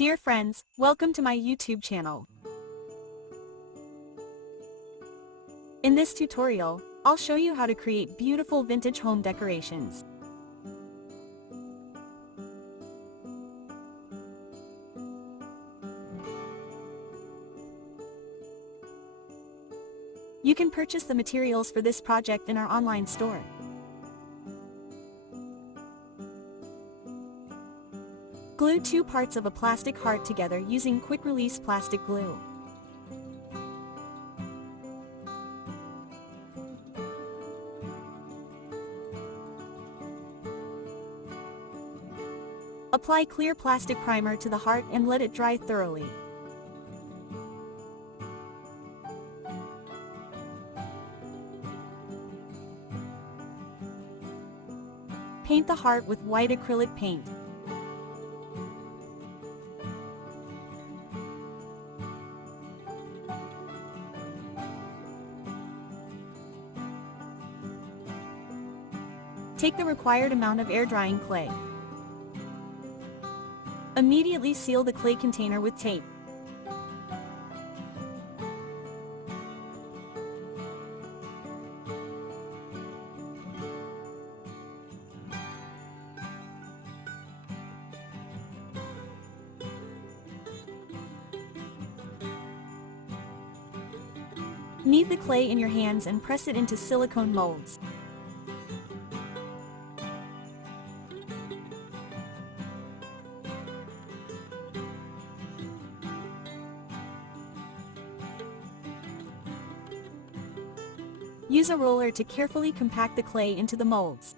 Dear friends, welcome to my YouTube channel. In this tutorial, I'll show you how to create beautiful vintage home decorations. You can purchase the materials for this project in our online store. Glue 2 parts of a plastic heart together using quick-release plastic glue. Apply clear plastic primer to the heart and let it dry thoroughly. Paint the heart with white acrylic paint. Take the required amount of air-drying clay. Immediately seal the clay container with tape. Knead the clay in your hands and press it into silicone molds. Use a roller to carefully compact the clay into the molds.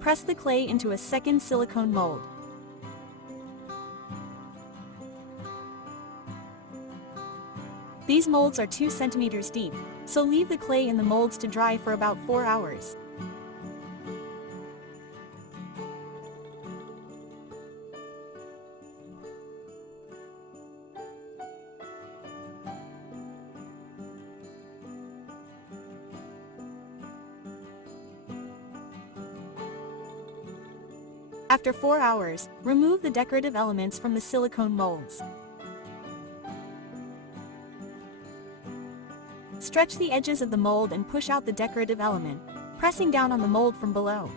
Press the clay into a second silicone mold. These molds are 2 centimeters deep, so leave the clay in the molds to dry for about 4 hours. After 4 hours, remove the decorative elements from the silicone molds. Stretch the edges of the mold and push out the decorative element, pressing down on the mold from below.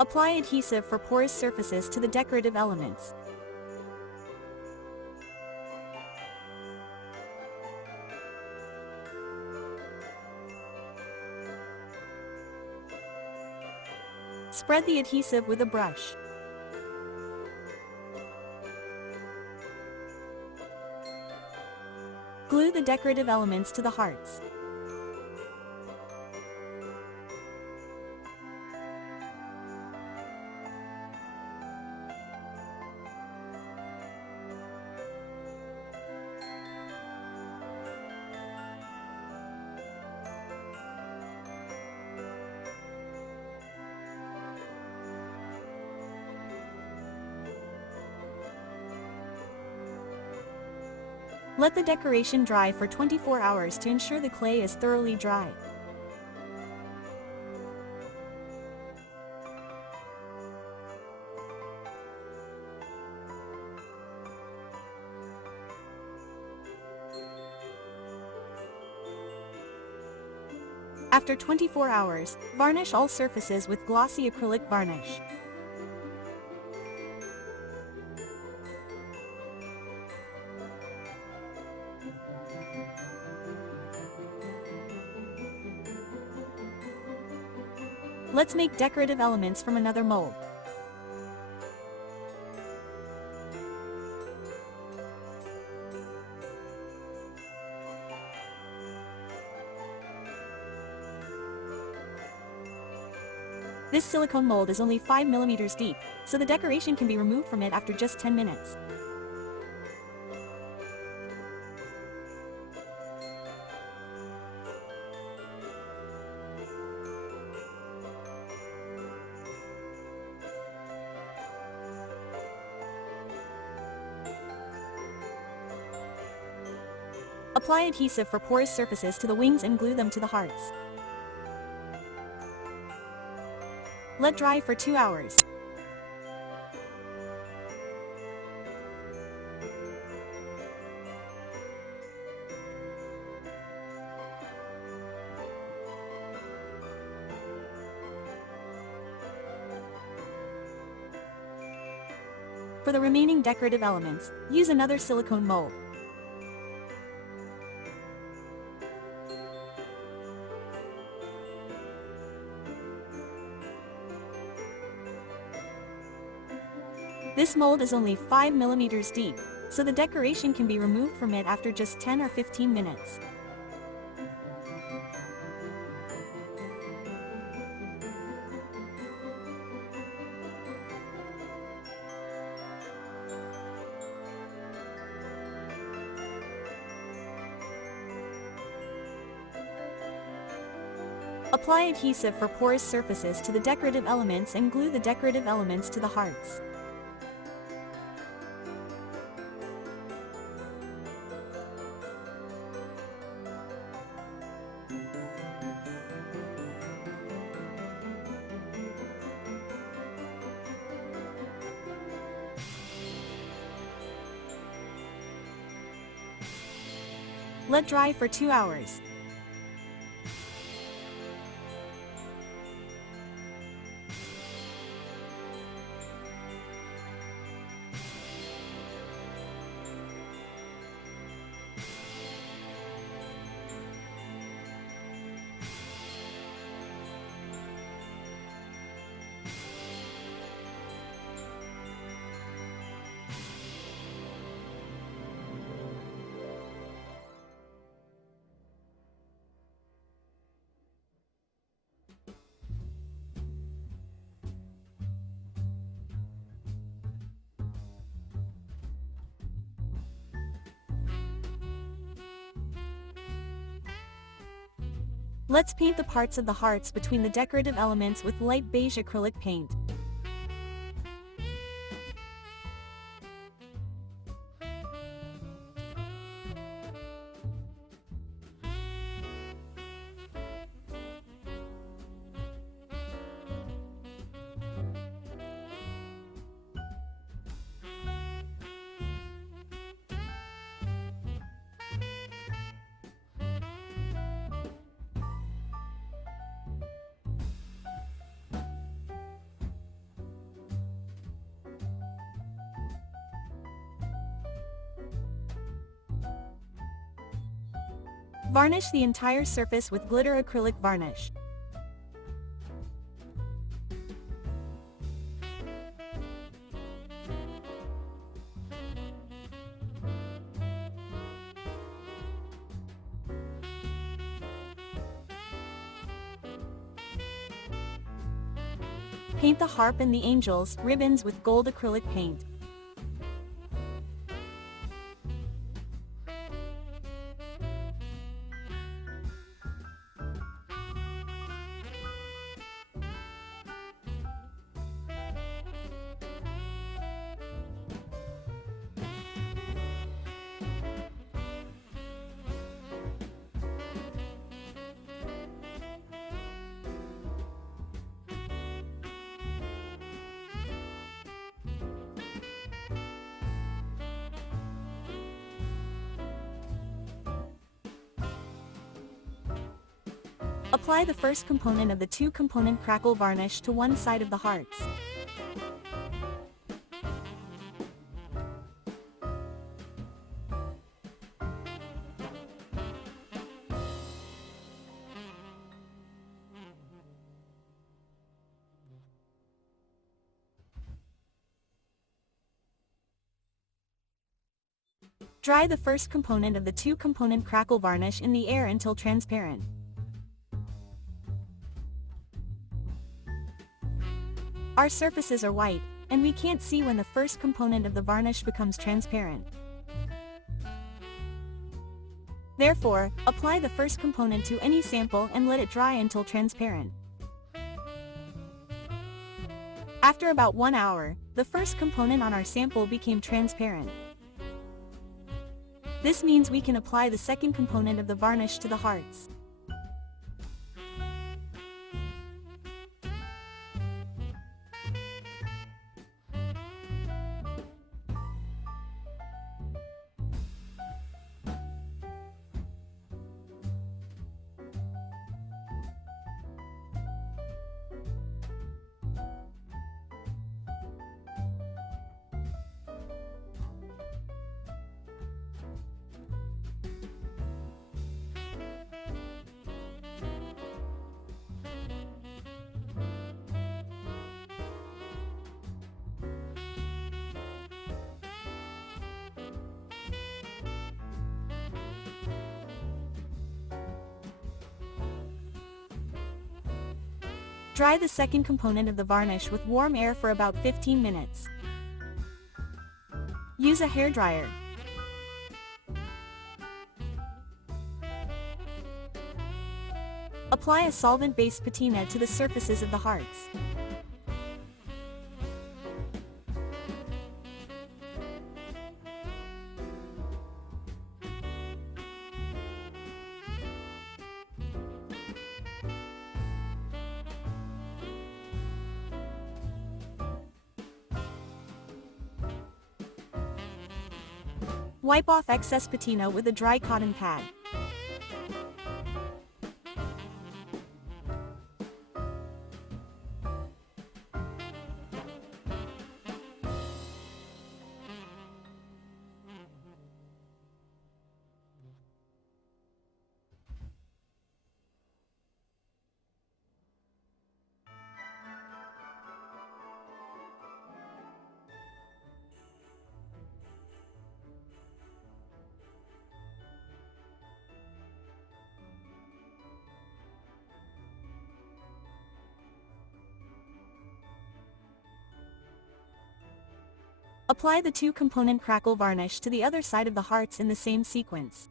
Apply adhesive for porous surfaces to the decorative elements. Spread the adhesive with a brush. Glue the decorative elements to the hearts. Let the decoration dry for 24 hours to ensure the clay is thoroughly dry. After 24 hours, varnish all surfaces with glossy acrylic varnish. Let's make decorative elements from another mold. This silicone mold is only 5 mm deep, so the decoration can be removed from it after just 10 minutes. Apply adhesive for porous surfaces to the wings and glue them to the hearts. Let dry for 2 hours. For the remaining decorative elements, use another silicone mold. This mold is only 5 mm deep, so the decoration can be removed from it after just 10 or 15 minutes. Apply adhesive for porous surfaces to the decorative elements and glue the decorative elements to the hearts. Let dry for 2 hours. Let's paint the parts of the hearts between the decorative elements with light beige acrylic paint. Varnish the entire surface with glitter acrylic varnish. Paint the harp and the angels' ribbons with gold acrylic paint. Apply the first component of the two-component crackle varnish to one side of the hearts. Dry the first component of the two-component crackle varnish in the air until transparent. Our surfaces are white, and we can't see when the first component of the varnish becomes transparent. Therefore, apply the first component to any sample and let it dry until transparent. After about 1 hour, the first component on our sample became transparent. This means we can apply the second component of the varnish to the hearts. Dry the second component of the varnish with warm air for about 15 minutes. Use a hairdryer. Apply a solvent-based patina to the surfaces of the hearts. Wipe off excess patina with a dry cotton pad. Apply the two-component crackle varnish to the other side of the hearts in the same sequence.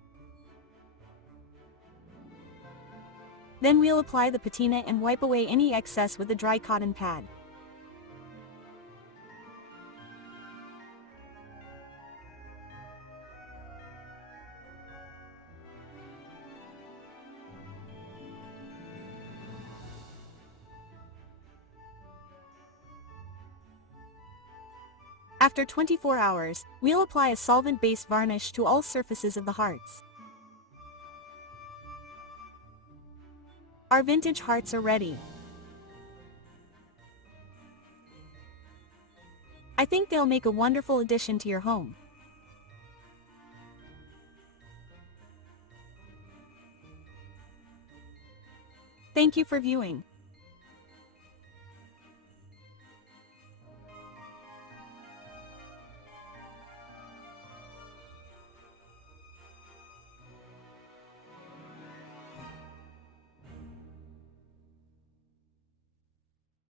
Then we'll apply the patina and wipe away any excess with a dry cotton pad. After 24 hours, we'll apply a solvent-based varnish to all surfaces of the hearts. Our vintage hearts are ready. I think they'll make a wonderful addition to your home. Thank you for viewing.